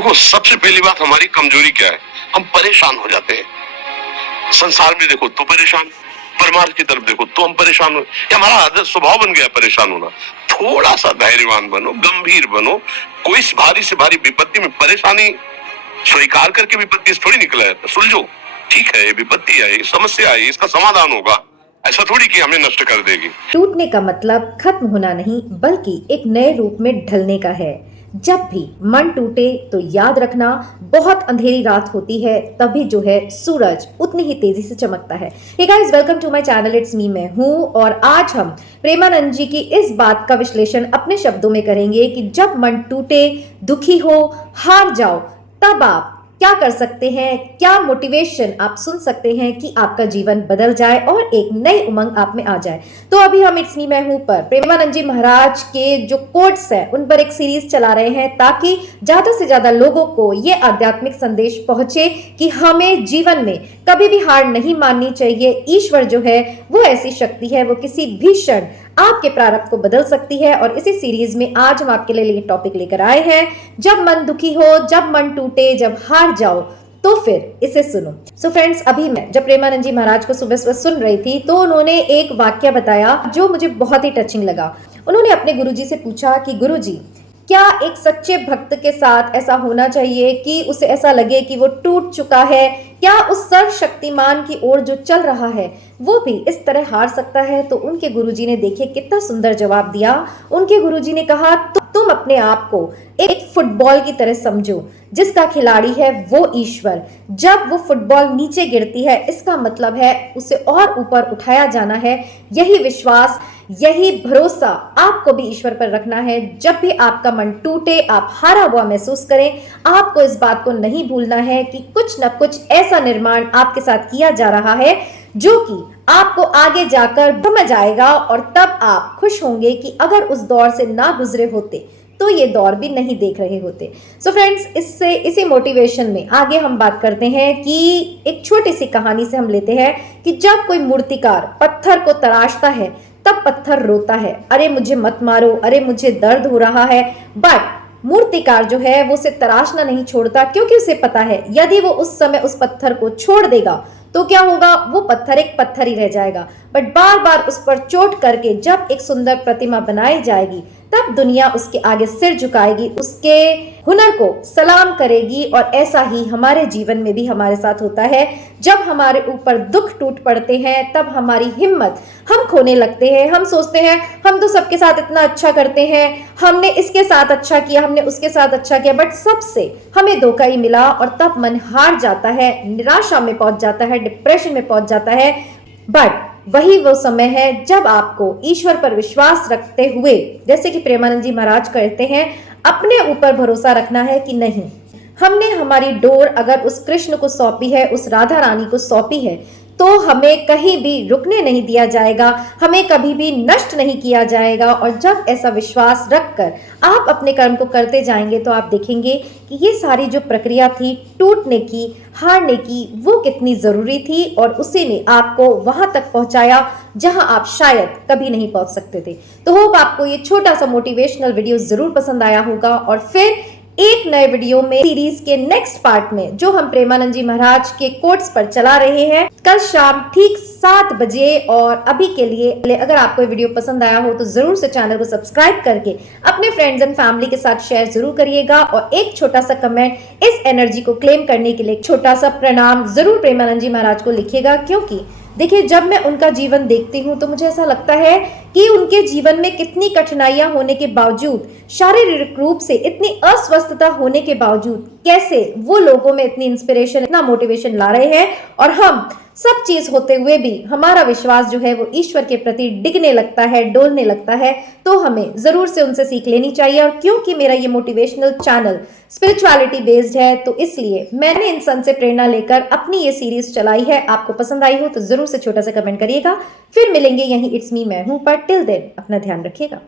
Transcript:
देखो, सबसे पहली बात, हमारी कमजोरी क्या है? हम परेशान हो जाते हैं। संसार में देखो तो परेशान, परमार्थ की तरफ देखो तो हम परेशान हो, ये हमारा आदत स्वभाव बन गया परेशान होना। थोड़ा सा धैर्यवान बनो, गंभीर बनो। कोई भारी से भारी विपत्ति में परेशानी स्वीकार करके विपत्ति से थोड़ी निकला है। सुलझो, ठीक है, ये विपत्ति आई, समस्या आई, इसका समाधान होगा। ऐसा थोड़ी कि हमें नष्ट कर देगी। टूटने का मतलब खत्म होना नहीं, बल्कि एक नए रूप में ढलने का है। जब भी मन टूटे तो याद रखना, बहुत अंधेरी रात होती है तभी जो है सूरज उतनी ही तेजी से चमकता है। Hey guys, welcome to my channel, it's me, मैं हूं। और आज हम प्रेमानंद जी की इस बात का विश्लेषण अपने शब्दों में करेंगे कि जब मन टूटे, दुखी हो, हार जाओ, तब आप क्या कर सकते हैं, क्या मोटिवेशन आप सुन सकते हैं कि आपका जीवन बदल जाए और एक नई उमंग आप में आ जाए। तो अभी हम इट्स मी मैं हूं पर प्रेमानंद जी महाराज के जो कोट्स हैं उन पर एक सीरीज चला रहे हैं, ताकि ज्यादा से ज्यादा लोगों को ये आध्यात्मिक संदेश पहुंचे कि हमें जीवन में कभी भी हार नहीं माननी चाहिए। ईश्वर जो है वो ऐसी शक्ति है, वो किसी भी क्षण आपके प्रारब्ध को बदल सकती है। और इसी सीरीज में आज हम आपके लिए टॉपिक लेकर आए हैं, जब मन दुखी हो, जब मन टूटे, जब हार जाओ तो फिर इसे सुनो। सो फ्रेंड्स, अभी मैं जब प्रेमानंद जी महाराज को सुबह सुबह सुन रही थी तो उन्होंने एक वाक्य बताया जो मुझे बहुत ही टचिंग लगा। उन्होंने अपने गुरुजी से पूछा कि गुरुजी, क्या एक सच्चे भक्त के साथ ऐसा होना चाहिए कि उसे ऐसा लगे कि वो टूट चुका है? क्या उस सर्वशक्तिमान की ओर जो चल रहा है वो भी इस तरह हार सकता है? तो उनके गुरुजी ने देखिए कितना सुंदर जवाब दिया। उनके गुरुजी ने कहा, तुम अपने आप को एक फुटबॉल की तरह समझो, जिसका खिलाड़ी है वो ईश्वर। जब वो फुटबॉल नीचे गिरती है, इसका मतलब है उसे और ऊपर उठाया जाना है। यही विश्वास, यही भरोसा आपको भी ईश्वर पर रखना है। जब भी आपका मन टूटे, आप हारा हुआ महसूस करें, आपको इस बात को नहीं भूलना है कि कुछ न कुछ ऐसा निर्माण आपके साथ किया जा रहा है जो कि आपको आगे जाकर समझ आएगा, और तब आप खुश होंगे कि अगर उस दौर से ना गुजरे होते तो ये दौर भी नहीं देख रहे होते। सो फ्रेंड्स, इसी मोटिवेशन में आगे हम बात करते हैं कि एक छोटी सी कहानी से हम लेते हैं कि जब कोई मूर्तिकार पत्थर को तराशता है तब पत्थर रोता है, अरे मुझे मत मारो, अरे मुझे दर्द हो रहा है। बट मूर्तिकार जो है वो उसे तराशना नहीं छोड़ता, क्योंकि उसे पता है यदि वो उस समय उस पत्थर को छोड़ देगा तो क्या होगा, वो पत्थर एक पत्थर ही रह जाएगा। बट बार बार उस पर चोट करके जब एक सुंदर प्रतिमा बनाई जाएगी, तब दुनिया उसके आगे सिर झुकाएगी, उसके हुनर को सलाम करेगी। और ऐसा ही हमारे जीवन में भी हमारे साथ होता है। जब हमारे ऊपर दुख टूट पड़ते हैं तब हमारी हिम्मत हम खोने लगते हैं। हम सोचते हैं हम तो सबके साथ इतना अच्छा करते हैं, हमने इसके साथ अच्छा किया, हमने उसके साथ अच्छा किया, बट सबसे हमें धोखा ही मिला। और तब मन हार जाता है, निराशा में पहुंच जाता है, डिप्रेशन में पहुंच जाता है। बट वही वो समय है जब आपको ईश्वर पर विश्वास रखते हुए, जैसे कि प्रेमानंद जी महाराज कहते हैं, अपने ऊपर भरोसा रखना है कि नहीं, हमने हमारी डोर अगर उस कृष्ण को सौंपी है, उस राधा रानी को सौंपी है, तो हमें कहीं भी रुकने नहीं दिया जाएगा, हमें कभी भी नष्ट नहीं किया जाएगा। और जब ऐसा विश्वास रखकर आप अपने कर्म को करते जाएंगे तो आप देखेंगे कि ये सारी जो प्रक्रिया थी टूटने की, हारने की, वो कितनी जरूरी थी, और उसी ने आपको वहां तक पहुंचाया जहां आप शायद कभी नहीं पहुंच सकते थे। तो होप आपको ये छोटा सा मोटिवेशनल वीडियो जरूर पसंद आया होगा। और फिर एक नए वीडियो में सीरीज के नेक्स्ट पार्ट में, जो हम प्रेमानंद जी महाराज के कोट्स पर चला रहे हैं, कल शाम ठीक 7 बजे। और अभी के लिए अगर आपको ये वीडियो पसंद आया हो तो जरूर से चैनल को सब्सक्राइब करके अपने फ्रेंड्स एंड फैमिली के साथ शेयर जरूर करिएगा। और एक छोटा सा कमेंट इस एनर्जी को क्लेम करने के लिए, एक छोटा सा प्रणाम जरूर प्रेमानंद जी महाराज को लिखिएगा। क्योंकि देखिए, जब मैं उनका जीवन देखती हूँ तो मुझे ऐसा लगता है कि उनके जीवन में कितनी कठिनाइयां होने के बावजूद, शारीरिक रूप से इतनी अस्वस्थता होने के बावजूद, कैसे वो लोगों में इतनी इंस्पिरेशन, इतना मोटिवेशन ला रहे हैं। और हम सब चीज होते हुए भी हमारा विश्वास जो है वो ईश्वर के प्रति डिगने लगता है, डोलने लगता है। तो हमें जरूर से उनसे सीख लेनी चाहिए। और क्योंकि मेरा ये मोटिवेशनल चैनल स्पिरिचुअलिटी बेस्ड है, तो इसलिए मैंने इन सन से प्रेरणा लेकर अपनी ये सीरीज चलाई है। आपको पसंद आई हो तो जरूर से छोटा सा कमेंट करिएगा। फिर मिलेंगे यहीं इट्स मी मैं हूं पर। टिल देन अपना ध्यान रखिएगा।